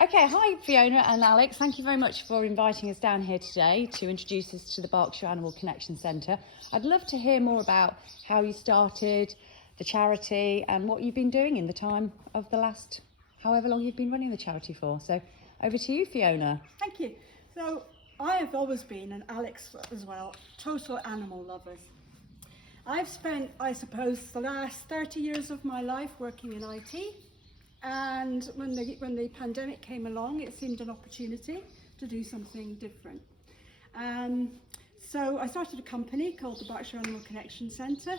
Okay, hi Fiona and Alex. Thank you very much for inviting us down here today to introduce us to the Berkshire Animal Connection Centre. I'd love to hear more about how you started the charity and what you've been doing in the time of the last, however long you've been running the charity for. So over to you, Fiona. Thank you. So I have always been, and Alex as well, total animal lovers. I've spent, I suppose, the last 30 years of my life working in IT. And when the pandemic came along, it seemed an opportunity to do something different. So I started a company called the Berkshire Animal Connection Centre,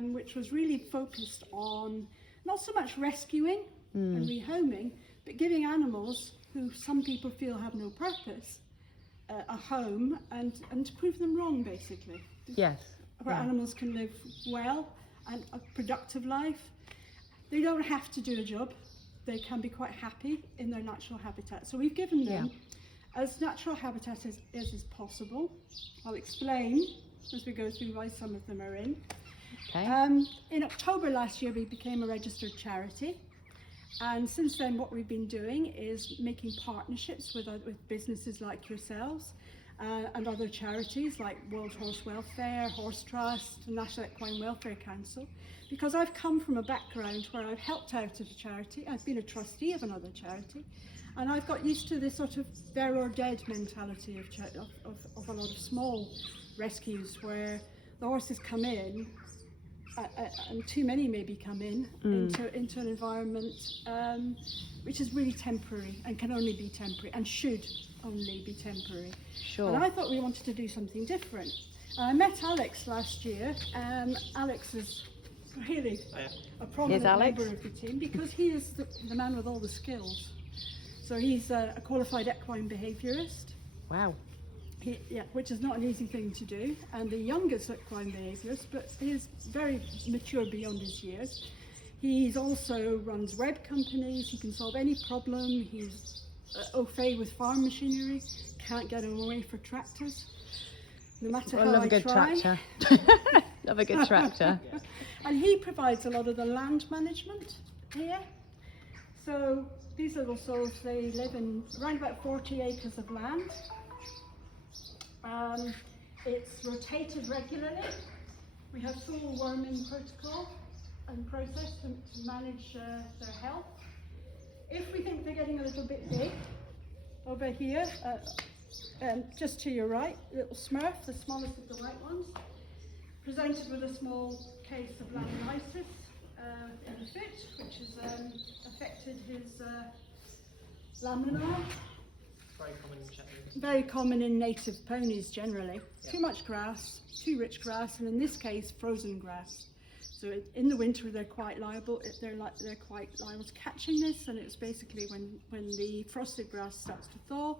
which was really focused on not so much rescuing and rehoming, but giving animals who some people feel have no purpose a home and to prove them wrong, basically. Yes. Where animals can live well and a productive life. They don't have to do a job. They can be quite happy in their natural habitat. So we've given them as natural habitat as possible. I'll explain as we go through why some of them are in. Okay. In October last year, we became a registered charity. And since then, what we've been doing is making partnerships with businesses like yourselves and other charities like World Horse Welfare, Horse Trust, and National Equine Welfare Council. Because I've come from a background where I've helped out at a charity, I've been a trustee of another charity, and I've got used to this sort of there or dead mentality of a lot of small rescues where the horses come in, and too many maybe come in into an environment which is really temporary and can only be temporary and should only be temporary. Sure. And I thought we wanted to do something different. I met Alex last year. Alex is really a prominent member of the team because he is the man with all the skills. So he's a qualified equine behaviourist. Wow. Which is not an easy thing to do, and the youngest equine behaviourist, but he is very mature beyond his years. He's also runs web companies. He can solve any problem. He's au fait with farm machinery. Can't get him away for tractors. No matter how I love a good try. tractor. Love a good tractor. And he provides a lot of the land management here. So these little souls, they live in around about 40 acres of land. It's rotated regularly. We have full worming protocol and process to manage their health. If we think they're getting a little bit big, over here, just to your right, little Smurf, the smallest of the white ones, presented with a small case of laminitis in the foot, which has affected his laminar. Very common in native ponies generally. Too much grass, too rich grass, and in this case, frozen grass. So in the winter, they're quite liable. They're quite liable to catching this, and it's basically when the frosted grass starts to thaw,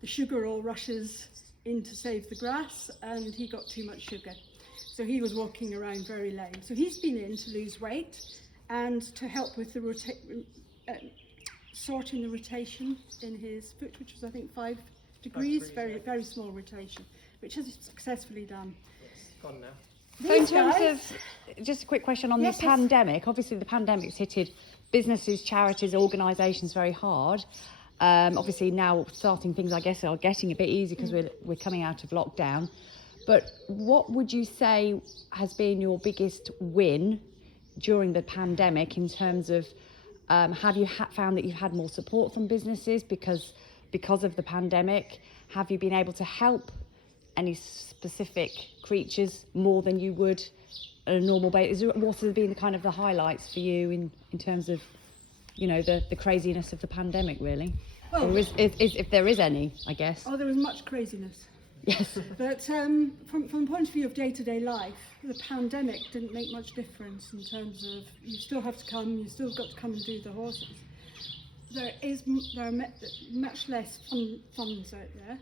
the sugar all rushes in to save the grass, and he got too much sugar. So he was walking around very lame. So he's been in to lose weight and to help with the sorting the rotation in his foot, which was I think 5 degrees, very small rotation, which has successfully done. It's gone now. So in terms of, just a quick question on the pandemic, obviously the pandemic's hitted businesses, charities, organisations very hard. Obviously now starting things, I guess, are getting a bit easier because we're coming out of lockdown. But what would you say has been your biggest win during the pandemic in terms of, have you found that you've had more support from businesses because of the pandemic? Have you been able to help any specific creatures more than you would on a normal basis? What have been kind of the highlights for you in terms of, you know, the craziness of the pandemic, really? Well, if there is any, I guess. Oh, there was much craziness. Yes. But from the point of view of day-to-day life, the pandemic didn't make much difference in terms of you still have to come, you still got to come and do the horses. There are much less funds out there,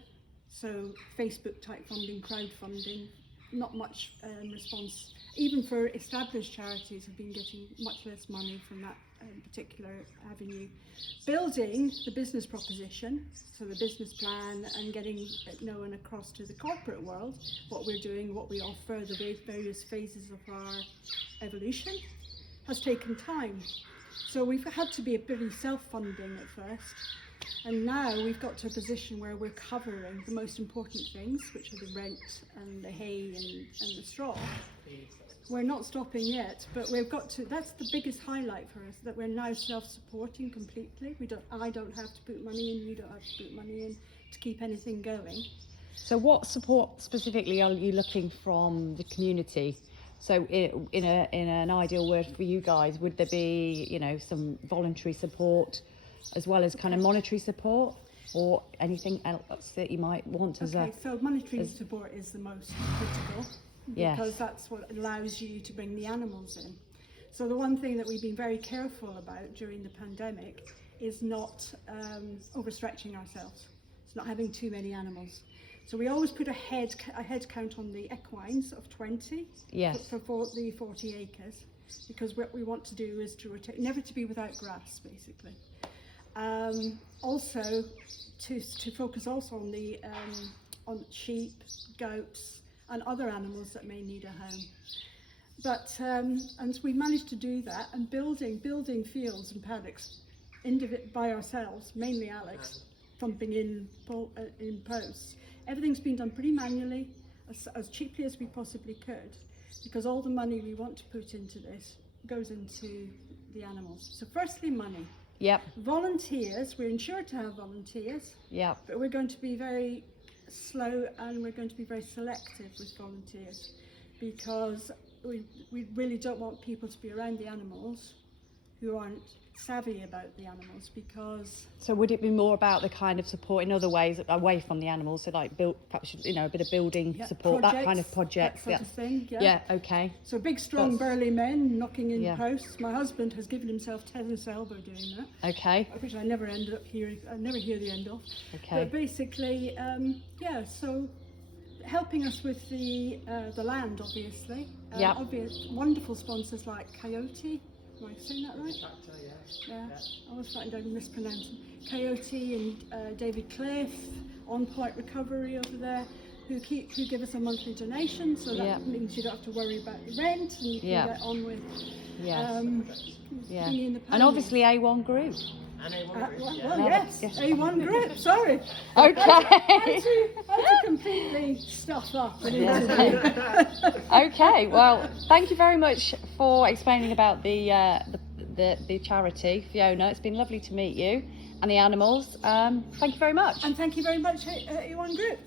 so Facebook type funding, crowdfunding, not much response. Even for established charities have been getting much less money from that particular avenue. Building the business proposition, so the business plan, and getting it known across to the corporate world, what we're doing, what we offer, the various phases of our evolution, has taken time. So we've had to be pretty self-funding at first And now we've got to a position where we're covering the most important things, which are the rent and the hay and the straw. We're not stopping yet, but we've got to, that's the biggest highlight for us, that we're now self-supporting completely. I don't have to put money in, you don't have to put money in to keep anything going. So what support specifically are you looking from the community? So in an ideal world for you guys, would there be, you know, some voluntary support as well as kind of monetary support, or anything else that you might want as so monetary support is the most critical, because that's what allows you to bring the animals in. So the one thing that we've been very careful about during the pandemic is not overstretching ourselves. It's not having too many animals. So we always put a head count on the equines of 20 for the 40 acres, because what we want to do is to rotate, never to be without grass, basically. Also to focus also on the on sheep, goats and other animals that may need a home. But and we managed to do that, and building fields and paddocks by ourselves, mainly Alex, thumping in posts. Everything's been done pretty manually, as cheaply as we possibly could, because all the money we want to put into this goes into the animals. So firstly, money. Yep. Volunteers, we're insured to have volunteers. Yep. But we're going to be very slow, and we're going to be very selective with volunteers, because we really don't want people to be around the animals who aren't savvy about the animals. Because so would it be more about the kind of support in other ways away from the animals, so like perhaps, you know, a bit of building support, projects, that kind of projects, that sort of thing, okay. So big strong burly men knocking in posts. My husband has given himself tennis elbow doing that, okay, which I never end up hearing. I never hear the end of. Okay. But basically, so helping us with the land, obviously. Obvious wonderful sponsors like Coyote. Am I saying that right? Yeah. I was starting to mispronounce them. Coyote and David Cliff, On Point Recovery over there, who give us a monthly donation, so that means you don't have to worry about your rent, and you can get on with bringing the and obviously A1 Group. Yes, A1 Group, sorry. Okay. How to completely stuff up an interview. Okay, well, thank you very much for explaining about the charity, Fiona. It's been lovely to meet you and the animals. Thank you very much. And thank you very much, A1 Group.